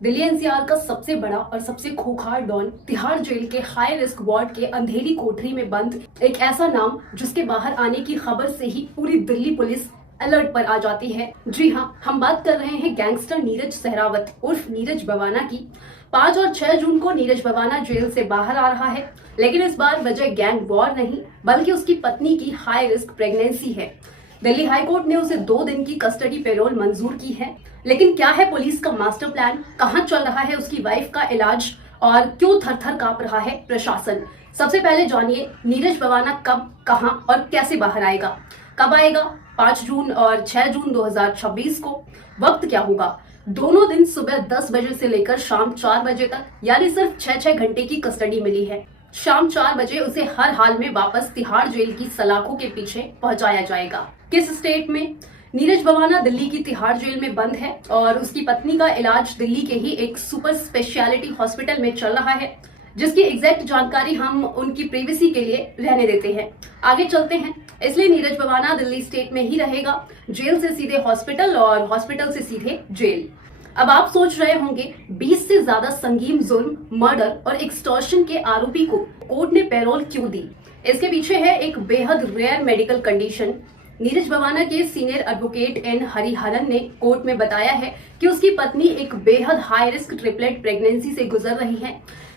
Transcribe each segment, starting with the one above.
Delhi NCR का सबसे बड़ा और सबसे खूंखार डॉन तिहाड़ जेल के हाई रिस्क वार्ड के अंधेरी कोठरी में बंद एक ऐसा नाम जिसके बाहर आने की खबर से ही पूरी दिल्ली पुलिस अलर्ट पर आ जाती है। जी हाँ, हम बात कर रहे हैं गैंगस्टर नीरज सहरावत उर्फ नीरज बवाना की। 5 और 6 जून को नीरज बवाना जेल से बाहर आ रहा है, लेकिन इस बार वजह गैंग वॉर नहीं बल्कि उसकी पत्नी की हाई रिस्क प्रेगनेंसी है। दिल्ली हाईकोर्ट ने उसे 2 दिन की कस्टडी पैरोल मंजूर की है। लेकिन क्या है पुलिस का मास्टर प्लान, कहां चल रहा है उसकी वाइफ का इलाज और क्यों थर थर कांप रहा है प्रशासन। सबसे पहले जानिए नीरज बवाना कब, कहां और कैसे बाहर आएगा। कब आएगा? 5 जून और 6 जून 2026 को। वक्त क्या होगा? दोनों दिन सुबह 10 बजे से लेकर शाम 4 बजे तक, यानी सिर्फ 6 घंटे की कस्टडी मिली है। शाम 4 बजे उसे हर हाल में वापस तिहाड़ जेल की सलाखों के पीछे पहुंचाया जाएगा। किस स्टेट में? नीरज बवाना दिल्ली की तिहाड़ जेल में बंद है और उसकी पत्नी का इलाज दिल्ली के ही एक सुपर स्पेशलिटी हॉस्पिटल में चल रहा है, जिसकी एग्जैक्ट जानकारी हम उनकी प्राइवेसी के लिए रहने देते हैं। आगे चलते हैं। इसलिए नीरज बवाना दिल्ली स्टेट में ही रहेगा, जेल से सीधे हॉस्पिटल और हॉस्पिटल से सीधे जेल। अब आप सोच रहे होंगे 20 से ज्यादा संगीन जुल्म, मर्डर और एक्सटॉर्शन के आरोपी को कोर्ट ने पैरोल क्यों दी? इसके पीछे है एक बेहद rare medical condition. Neeraj Bawana के सीनियर एडवोकेट एन हरिहरन ने कोर्ट में बताया है कि उसकी पत्नी एक बेहद हाई रिस्क ट्रिपलेट प्रेगनेंसी से गुजर रही है।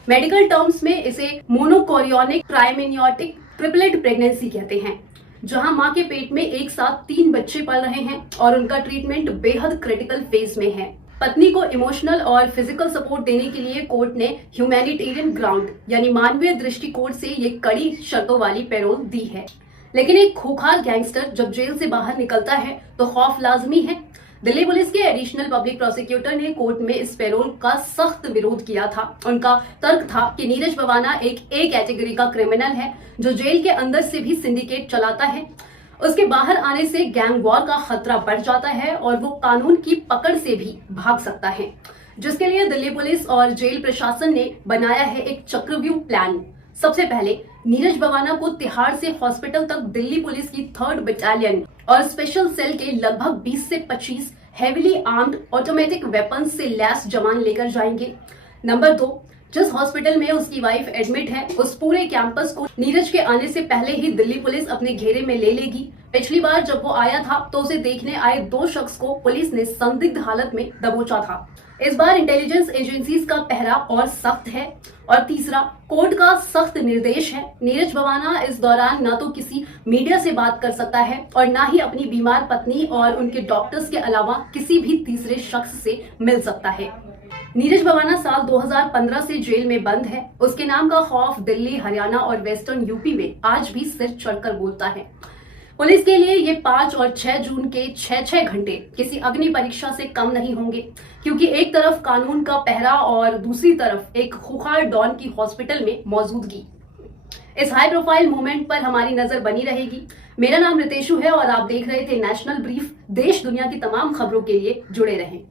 मेडिकल टर्म्स में इसे मोनोकोरियोनिक ट्राइमेनियोटिक ट्रिपलेट प्रेगनेंसी कहते हैं, जहां मां के पेट में एक साथ 3 बच्चे पल रहे हैं और उनका ट्रीटमेंट बेहद क्रिटिकल फेज में है। पत्नी को इमोशनल और फिजिकल सपोर्ट देने के लिए कोर्ट ने ह्यूमैनिटेरियन ग्राउंड यानी मानवीय दृष्टिकोण से ये कड़ी शर्तों वाली पैरोल दी है। लेकिन एक खूंखार गैंगस्टर जब जेल से बाहर निकलता है तो खौफ लाजमी है। दिल्ली पुलिस के एडिशनल पब्लिक प्रोसिक्यूटर ने कोर्ट में इस पैरोल का सख्त विरोध किया था। उनका तर्क था कि नीरज बवाना एक ए कैटेगरी का क्रिमिनल है जो जेल के अंदर से भी सिंडिकेट चलाता है। उसके बाहर आने से गैंग वॉर का खतरा बढ़ जाता है और वो कानून की पकड़ से भी भाग सकता है, जिसके लिए दिल्ली पुलिस और जेल प्रशासन ने बनाया है एक चक्रव्यूह प्लान। सबसे पहले नीरज बवाना को तिहाड़ से हॉस्पिटल तक दिल्ली पुलिस की 3rd बटालियन और स्पेशल सेल के लगभग 20 से 25 हेवीली आर्म्ड ऑटोमेटिक वेपन्स से लैस जवान लेकर जाएंगे। नंबर 2, जिस हॉस्पिटल में उसकी वाइफ एडमिट है उस पूरे कैंपस को नीरज के आने से पहले ही दिल्ली पुलिस अपने घेरे में ले लेगी। पिछली बार जब वो आया था तो उसे देखने आए 2 शख्स को पुलिस ने संदिग्ध हालत में दबोचा था। इस बार इंटेलिजेंस एजेंसीज का पहरा और सख्त है। और तीसरा, कोर्ट का सख्त निर्देश है, नीरज बवाना इस दौरान न तो किसी मीडिया से बात कर सकता है और न ही अपनी बीमार पत्नी और उनके डॉक्टर्स के अलावा किसी भी तीसरे शख्स से मिल सकता है। नीरज बवाना साल 2015 से जेल में बंद है। उसके नाम का खौफ दिल्ली, हरियाणा और वेस्टर्न यूपी में आज भी सिर चढ़कर बोलता है। पुलिस के लिए ये 5 और 6 जून के 6 घंटे किसी अग्नि परीक्षा से कम नहीं होंगे, क्योंकि एक तरफ कानून का पहरा और दूसरी तरफ एक खूंखार डॉन की हॉस्पिटल में मौजूदगी। इस हाई प्रोफाइल मूवमेंट पर हमारी नजर बनी रहेगी। मेरा नाम रितेशु है और आप देख रहे थे नेशनल ब्रीफ। देश दुनिया की तमाम खबरों के लिए जुड़े रहें।